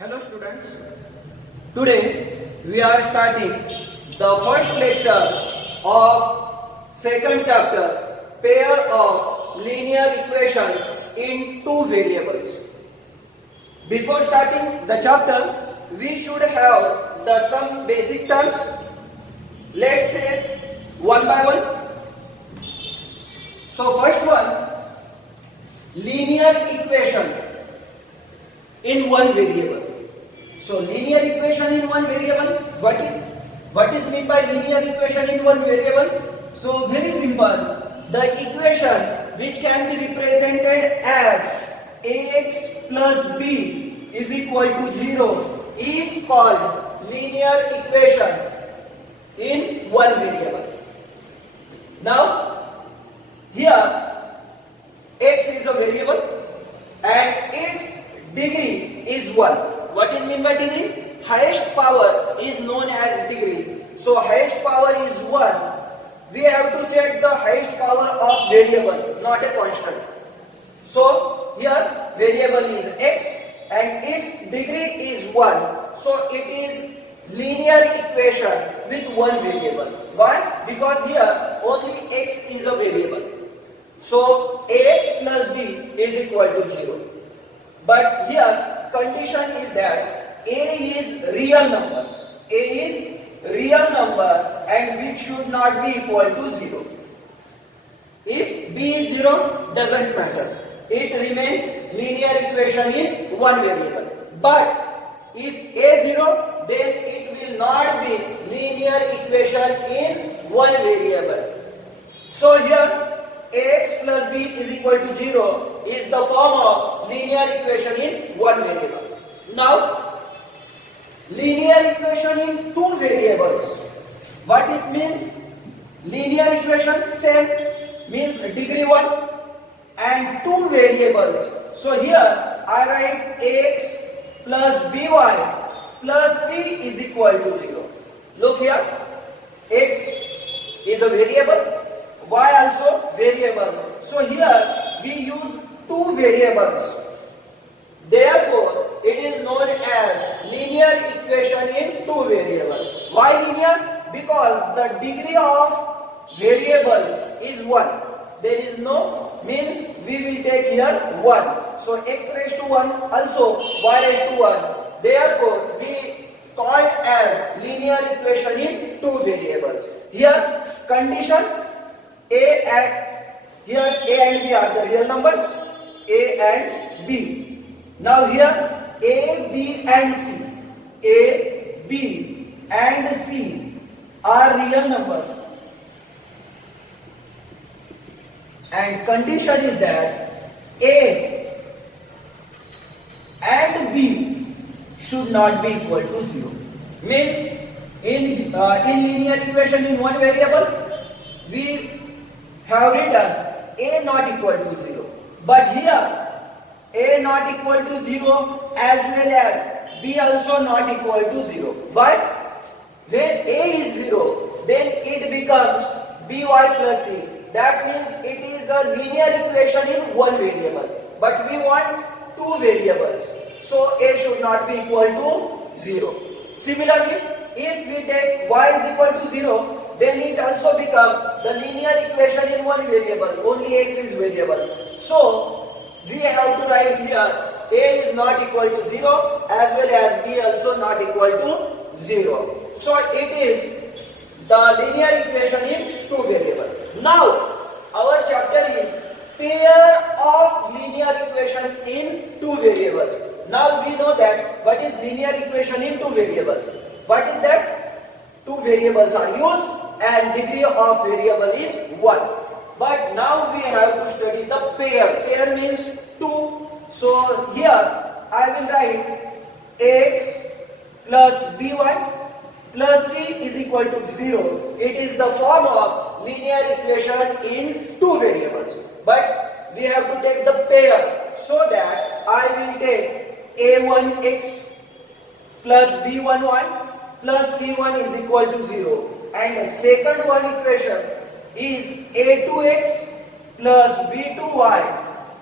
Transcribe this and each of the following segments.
Hello students, today we are starting the first lecture of second chapter, pair of linear equations in two variables. Before starting the chapter, we should have some basic terms. Let's say one by one. So first one, linear equation in one variable. So linear equation in one variable, what is meant by linear equation in one variable? So very simple, the equation which can be represented as ax plus b is equal to 0 is called linear equation in one variable. Now here x is a variable and its degree is 1. What is meant by degree? Highest power is known as degree. So highest power is 1. We have to check the highest power of variable, not a constant. So here variable is x and its degree is 1. So it is linear equation with one variable. Why? Because here only x is a variable. So ax plus b is equal to 0. But here condition is that a is real number. A is real number and which should not be equal to 0. If b is 0, doesn't matter. It remains linear equation in one variable. But if a 0, then it will not be linear equation in one variable. So here ax plus b is equal to 0 is the form of linear equation in one variable. Now, linear equation in two variables. What it means? Linear equation same means degree 1 and two variables. So here I write ax plus by plus c is equal to 0. Look here, x is a variable, y also variable. So here we use two variables. Therefore, it is known as linear equation in two variables. Why linear? Because the degree of variables is 1. There is no means we will take here 1. So x raised to 1 also y raised to 1. Therefore, we call it as linear equation in two variables. Here condition a and b are the real numbers, a and b. Now here a, b and c, a, b and c are real numbers. And condition is that a and b should not be equal to 0. Means in linear equation in one variable, we have written a not equal to 0. But here a not equal to 0 as well as b also not equal to 0. Why? When a is 0, then it becomes by plus c. That means it is a linear equation in one variable. But we want two variables. So a should not be equal to 0. Similarly, if we take y is equal to 0, then it also becomes the linear equation in one variable. Only x is variable. So we have to write here a is not equal to 0 as well as b also not equal to 0. So it is the linear equation in two variables. Now our chapter is pair of linear equation in two variables. Now we know that what is linear equation in two variables. What is that? Two variables are used and degree of variable is 1. But now we have to study the pair. Pair means 2. So here I will write x plus by plus c is equal to 0. It is the form of linear equation in two variables. But we have to take the pair, so that I will take a1x plus b1y plus c1 is equal to 0. And the second one equation is a2x plus b2y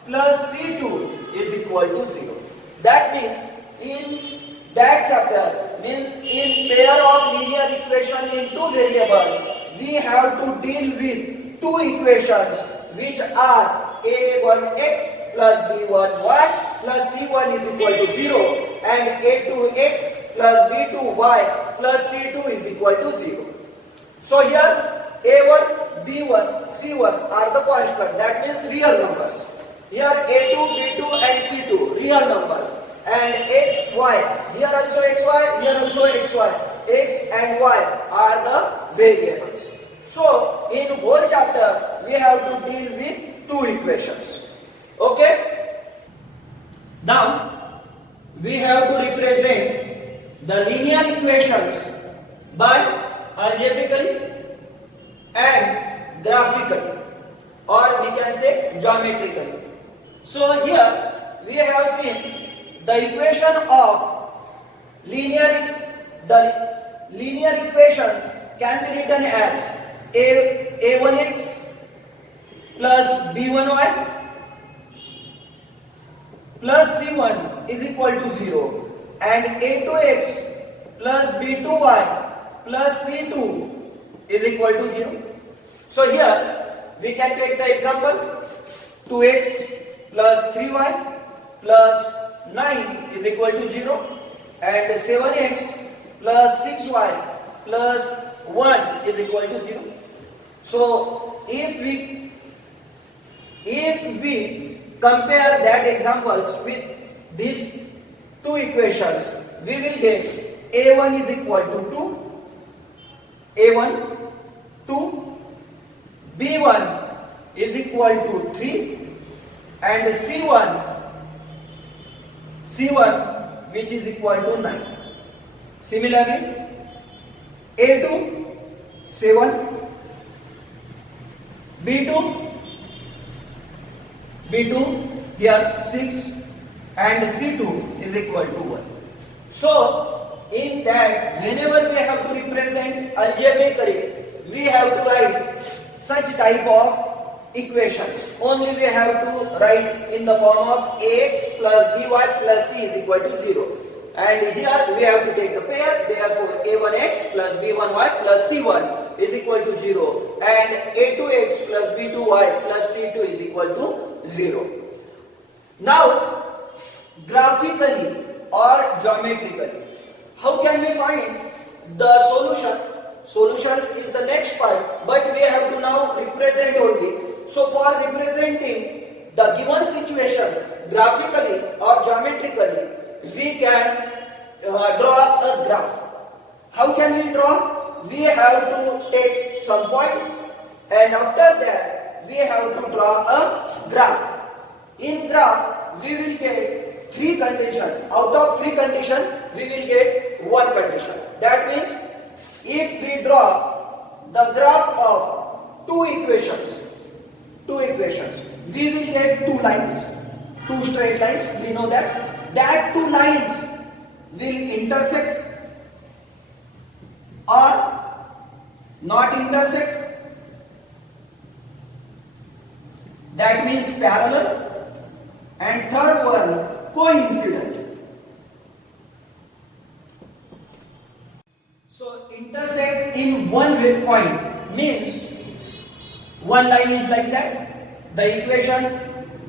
plus c2 is equal to 0. That means in equation in two variable, we have to deal with two equations which are a1x plus b1y plus c1 is equal to 0 and a2x plus b2y plus c2 is equal to 0. So here a1, b1, c1 are the constant, that means real numbers. Here a2, b2 and c2 real numbers, and x, y, here also xy, here also xy, x and y are the variables. So in whole chapter we have to deal with two equations. Okay? Now we have to represent the linear equations by algebraically and graphically, or we can say geometrically. So here we have seen the equation of the linear equations can be written as a1x plus b1y plus c1 is equal to 0 and a2x plus b2y plus c2 is equal to 0. So here we can take the example 2x plus 3y plus 9 is equal to 0 and 7x plus 6y plus 1 is equal to 0. So if we compare that examples with these two equations, we will get a1 is equal to 2, b1 is equal to 3 and c1 which is equal to 9. Similarly a2 7, b2 here 6 and c2 is equal to 1. So in that, whenever we have to represent algebraically, we have to write such type of equations. Only we have to write in the form of ax plus by plus c is equal to 0. And here we have to take the pair, therefore a1x plus b1y plus c1 is equal to 0 and a2x plus b2y plus c2 is equal to 0. Now graphically or geometrically, how can we find the solutions? Solutions is the next part, but we have to now represent only. So for representing the given situation graphically or geometrically, we can draw a graph. How can we draw? We have to take some points and after that we have to draw a graph. In graph we will get three conditions. Out of three conditions we will get one condition. That means if we draw the graph of two equations, we will get two lines, two straight lines. We know that two lines will intersect or not intersect. That means parallel. And third one, coincident. So intersect in one point means one line is like that. The equation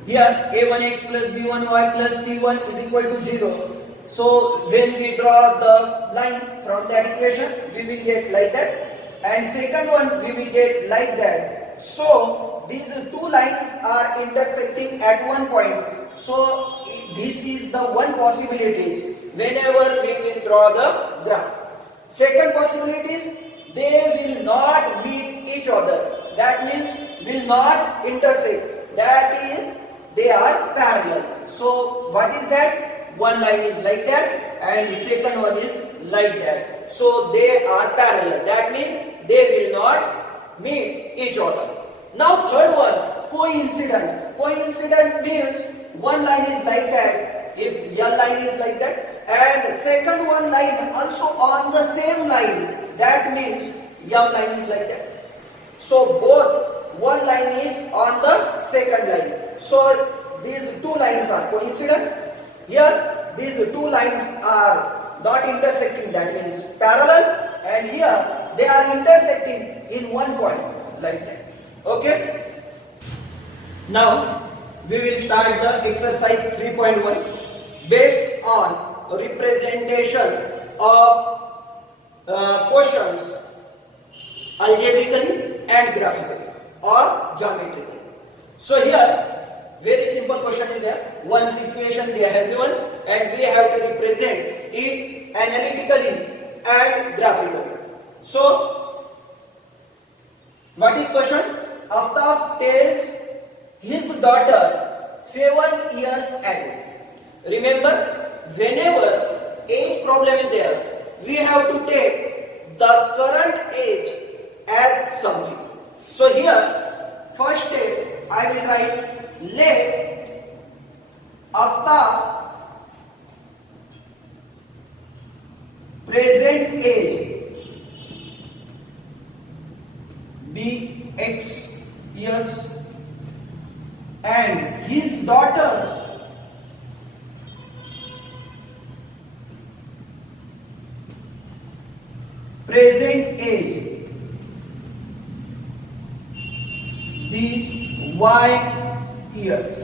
here a1x plus b1y plus c1 is equal to 0. So when we draw the line from that equation, we will get like that. And second one we will get like that. So these two lines are intersecting at one point. So this is the one possibility whenever we will draw the graph. Second possibility is they will not meet each other. That means will not intersect. That is they are parallel. So what is that? One line is like that and second one is like that. So they are parallel. That means they will not meet each other. Now third one, coincident. Coincident means one line is like that, if L line is like that, and second one line also on the same line, that means M line is like that. So both one line is on the second line. So these two lines are coincident. Here these two lines are not intersecting, that means parallel, and here they are intersecting in one point like that. Okay? Now we will start the exercise 3.1 based on representation of questions algebraically and graphically or geometrically. So here very simple question is there. One situation they have given and we have to represent it analytically and graphically. So what is question? Aftab tells his daughter 7 years ago. Remember, whenever age problem is there, we have to take the current age as something. So here, first step, I will write let Aftab's present age be X years and his daughter's present age be Y years.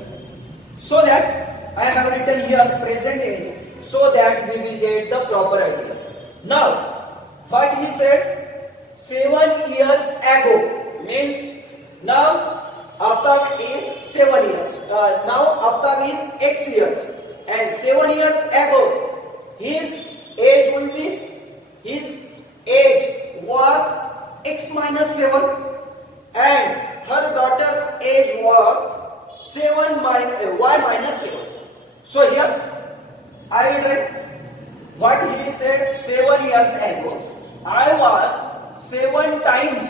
So that I have written here present age so that we will get the proper idea. Now, what he said 7 years ago means now Aftab is 7 years. Now Aftab is X years and 7 years ago his age will be was X minus 7 and her daughter's age was Y minus 7. So here I will write what he said 7 years ago. I was 7 times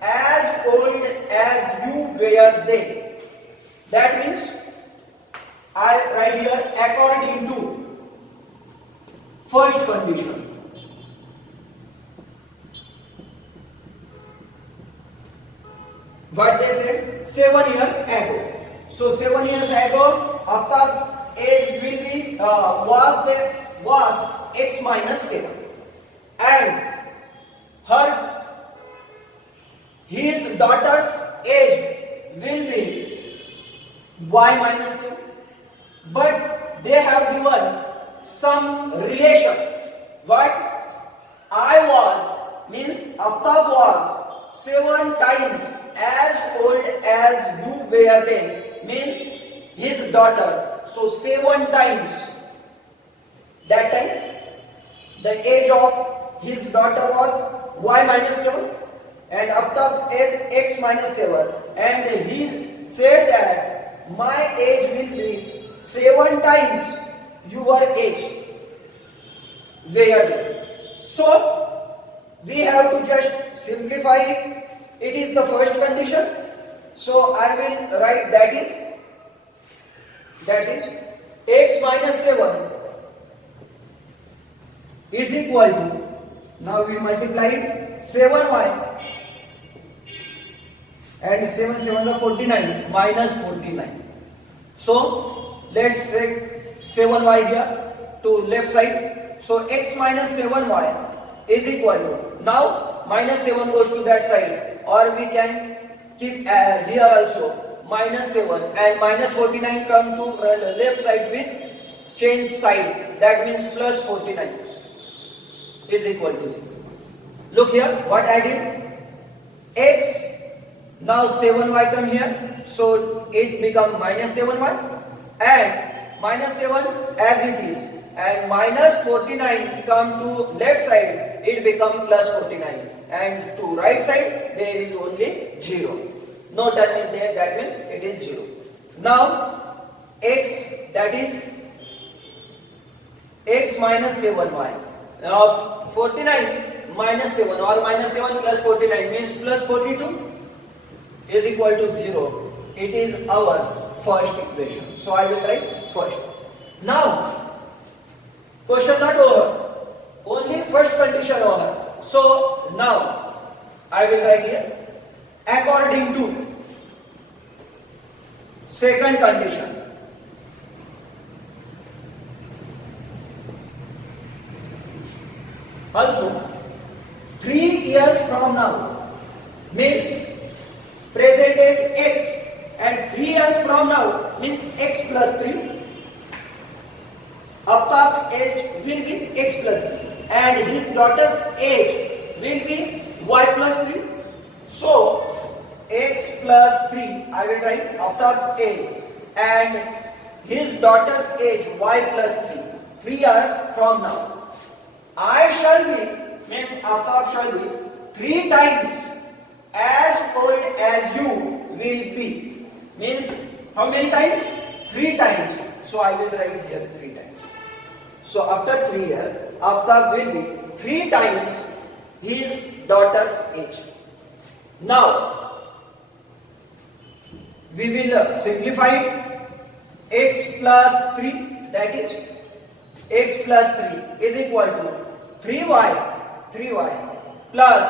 as old as you were then. That means I write here according to first condition. What they said 7 years ago. So 7 years ago, Aftab's age will be was X minus 7, and his daughter's age will be Y minus 7. But they have given some relation. What I was means Aftab was 7 times as old as you were then means his daughter. So 7 times that time the age of his daughter was Y minus 7 and Aftab's age X minus 7, and he said that my age will be 7 times your age were then. So we have to just simplify it. It is the first condition. So I will write that is X minus 7 is equal to, now we multiply it 7y and 7 7 the 49 minus 49. So let's take 7y here to left side. So X minus 7y is equal to, now minus 7 goes to that side, or we can keep here also minus 7 and minus 49 come to left side with change side, that means plus 49 is equal to 0. Look here what I did, X, now 7y come here, so it become minus 7y and minus 7 as it is, and minus 49 come to left side, it become plus 49, and to right side there is only 0. No term is there, that means it is 0. Now X, that is X minus 7y. Now 49 minus 7 or minus 7 plus 49 means plus 42 is equal to 0. It is our first equation. So I will write first. Now question not over, only first condition over. So now I will write here according to second condition. Also 3 years from now means present age x, and 3 years from now means x plus 3. Aftaf's age will be x plus 3 and his daughter's age will be y plus 3. So x plus 3, I will write Aftaf's age and his daughter's age y plus 3, 3 years from now. I shall be, means Aftaf shall be 3 times as old as you will be. Means how many times? 3 times. So I will write here 3 times. So after 3 years, Aftaf will be 3 times his daughter's age. Now we will simplify it. X plus 3, that is x plus 3 is equal to 3y plus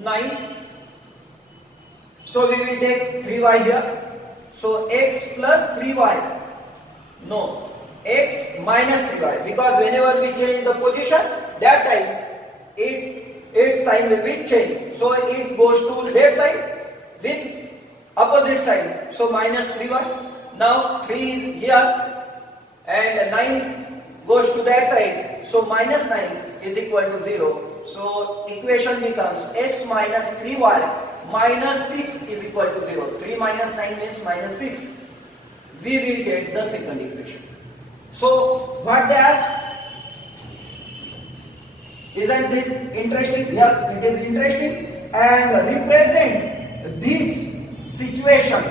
9. So we will take 3y here. So x plus 3y, no, x minus 3y, because whenever we change the position, that time its sign will be changed. So it goes to left side with opposite side. So minus 3y. Now 3 is here and 9 goes to that side. So minus 9 is equal to 0. So equation becomes x minus 3y minus 6 is equal to 0. 3 minus 9 means minus 6. We will get the second equation. So what they ask? Isn't this interesting? Yes, it is interesting. And represent this situation.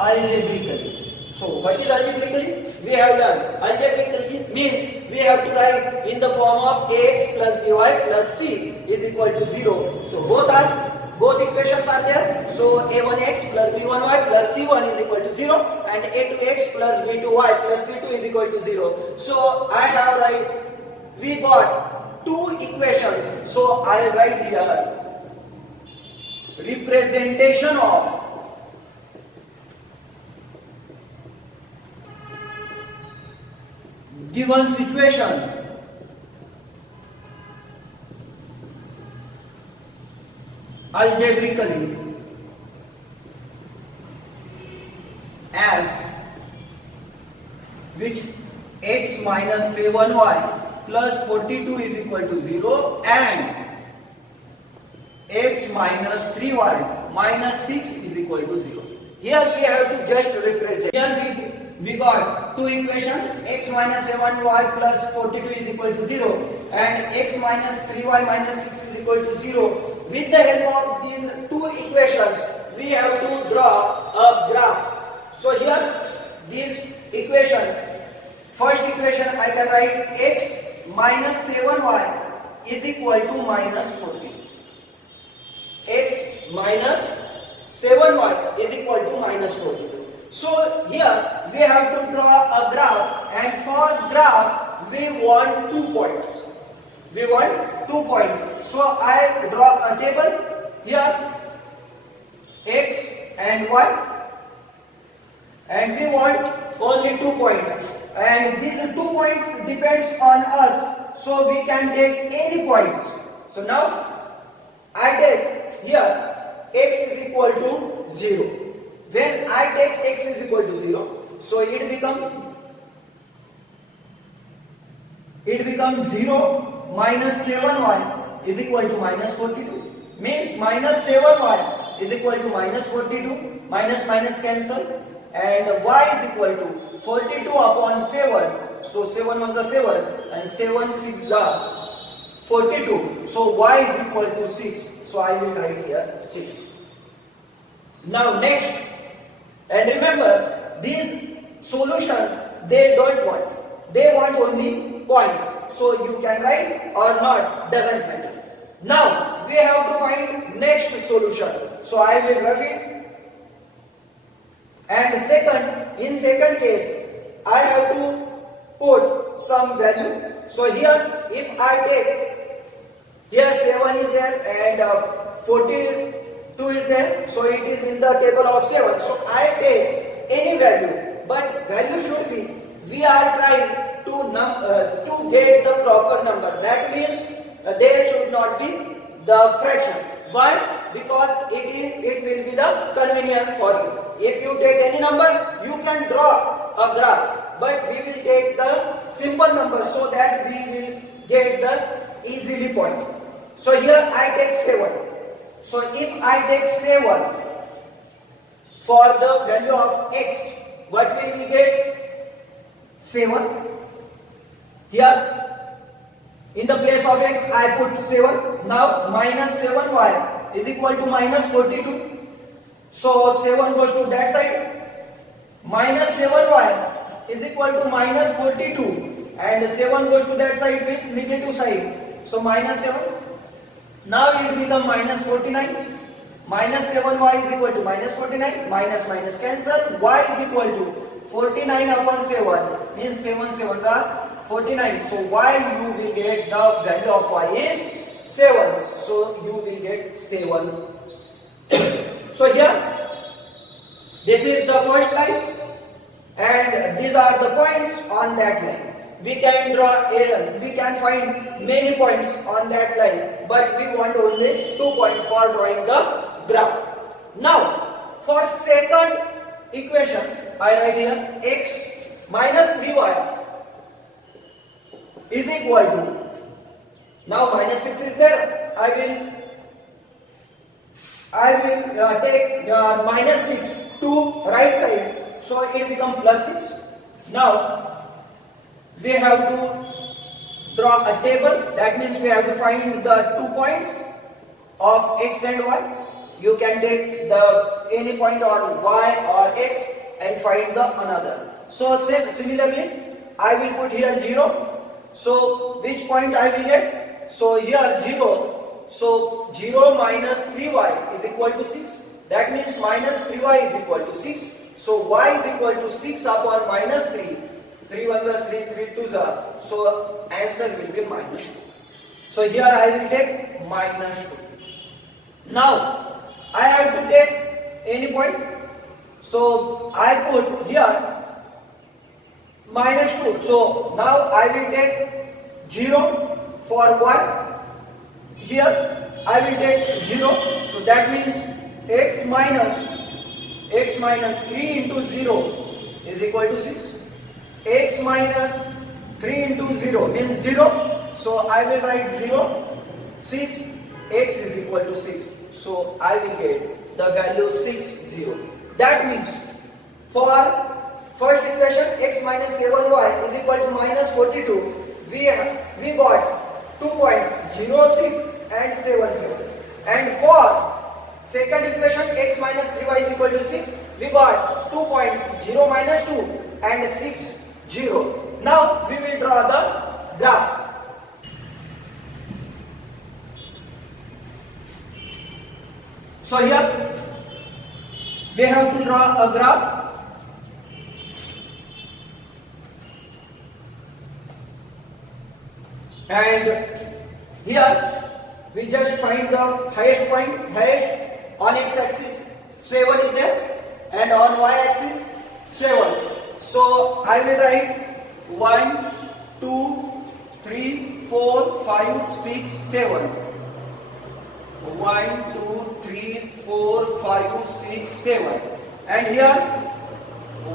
Algebraically. So what is algebraically? We have done. Algebraically means we have to write in the form of ax plus by plus c is equal to 0. So both equations are there. So a1x plus b1y plus c1 is equal to 0 and a2x plus b2y plus c2 is equal to 0. So I have we got 2 equations. So I write here representation of given situation algebraically as which x minus 7y plus 42 is equal to 0 and x minus 3y minus 6 is equal to 0. Here we have to just represent. Here we got 2 equations, x minus 7y plus 42 is equal to 0 and x minus 3y minus 6 is equal to 0. With the help of these 2 equations, we have to draw a graph. So here this equation, first equation I can write x minus 7y is equal to minus 42. X minus 7y is equal to minus 42. So here we have to draw a graph, and for graph we want 2 points. So I draw a table here x and y, and we want only 2 points, and these 2 points depends on us, so we can take any points. So now I take here x is equal to 0. When I take x is equal to 0, so it becomes 0 minus 7y is equal to minus 42. Means minus 7y is equal to minus 42. Minus cancel, and y is equal to 42 upon 7. So 7 was the 7 and 7 6 are 42. So y is equal to 6. So I will write here 6. Now next, and remember these solutions they don't want. They want only points. So you can write or not, doesn't matter. Now we have to find next solution. So I will rough it. And in second case, I have to put some value. So here, if I take, here 7 is there and 42 is there, so it is in the table of 7. So I take any value, but value should be, we are trying to get the proper number. That means there should not be the fraction. Why? Because it will be the convenience for you. If you take any number, you can draw a graph, but we will take the simple number so that we will get the easily point. So here I take 7. So if I take 7 for the value of x, what will we get? 7. Here in the place of x I put 7. Now minus 7y is equal to minus 42. So 7 goes to that side. Minus 7y is equal to minus 42, and 7 goes to that side with negative side. So minus 7. Now it becomes minus 49. Minus 7y is equal to minus 49. Minus minus cancel. Y is equal to 49 upon 7 means 7 7 are 49. So y you will get the value of y is 7. So you will get 7. So here this is the first line and these are the points on that line. We can draw we can find many points on that line, but we want only 2 points for drawing the graph. Now for second equation I write here x minus 3y is equal to, now minus 6 is there, I will take minus 6 to right side, so it becomes plus 6. Now we have to draw a table, that means we have to find the 2 points of x and y. You can take the any point on y or x and find the another. So similarly I will put here 0. So which point I will get? So here 0. So 0 minus 3y is equal to 6. That means minus 3y is equal to 6. So y is equal to 6 upon minus 3. 3 1 are 3, 3 2 are. So answer will be minus 2. So here I will take minus 2. Now I have to take any point. So I put here minus 2. So now I will take 0 for y. Here I will take 0. So that means x minus 3 into 0 is equal to 6. X minus 3 into 0 means 0. So I will write 0. 6. X is equal to 6. So I will get the value 6 0. That means for first equation x minus 7y is equal to minus 42. We got 2 points 0 6 and 7 7. And for second equation x minus 3y is equal to 6, we got 2 points 0 minus 2 and 6 0. Now we will draw the graph. So here we have to draw a graph. And here we just find the highest point. Highest on x-axis 7 is there, and on y-axis 7. So I will write 1, 2, 3, 4, 5, 6, 7. 1, 2, 3, 4, 5, 6, 7. And here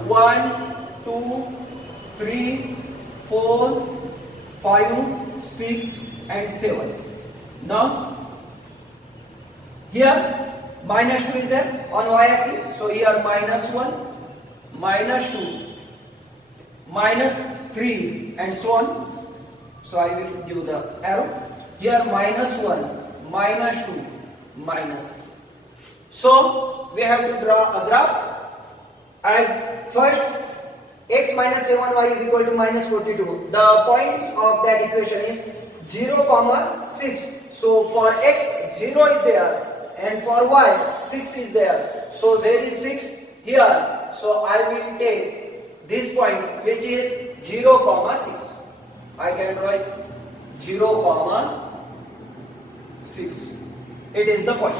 1, 2, 3, 4, 5, 6 and 7. Now here minus 2 is there on y-axis. So here minus 1, minus 2, minus 3 and so on. So I will give the arrow. Here minus 1, minus 2, minus 3. So we have to draw a graph. And first x minus 7y is equal to minus 42. The points of that equation is 0, 6. So for x 0 is there and for y 6 is there. So where is 6? Here. So I will take this point which is 0, 6. I can write 0, 6. It is the point.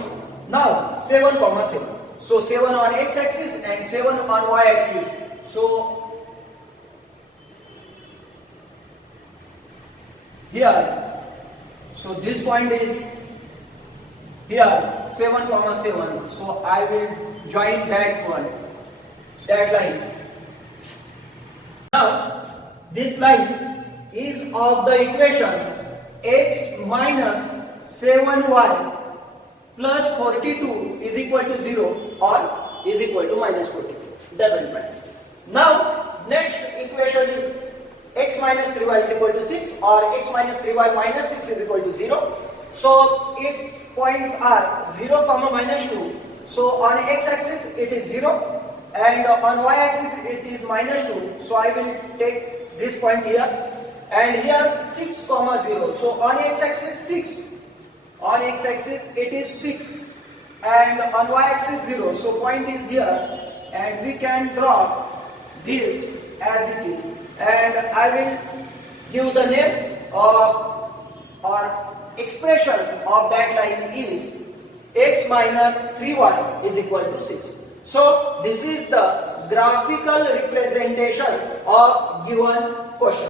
Now 7, 7. So 7 on x-axis and 7 on y-axis. So here So this point is here 7, 7. So I will join that one, that line. Now this line is of the equation x minus 7y plus 42 is equal to 0 or is equal to minus 42. Doesn't matter. Now next equation is x minus 3y is equal to 6 or x minus 3y minus 6 is equal to 0. So its points are 0, minus 2. So on x-axis it is 0 and on y-axis it is minus 2. So I will take this point here and here 6, 0. So on x-axis 6. On x-axis it is 6 and on y-axis 0. So point is here and we can draw this as it is. And I will give the name of or expression of that line is x minus 3y is equal to 6. So this is the graphical representation of given question.